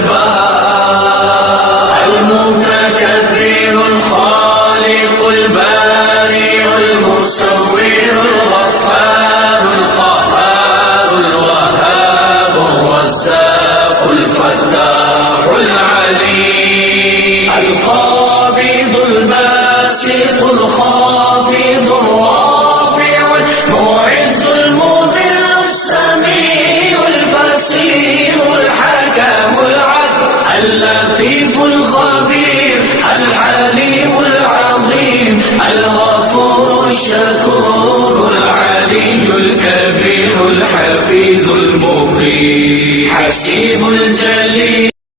الجبار المتكبر الخالق البارئ المصور الغفار القهار الوهاب الرزاق الفتاح العليم القابض الباسط الخافض الرافع المعز المذل السميع البصير الحكم العدل اللطيف الخبير الحليم العظيم الغفور الشكور العلي الكبير الحفيظ المقيم حسيب الجليل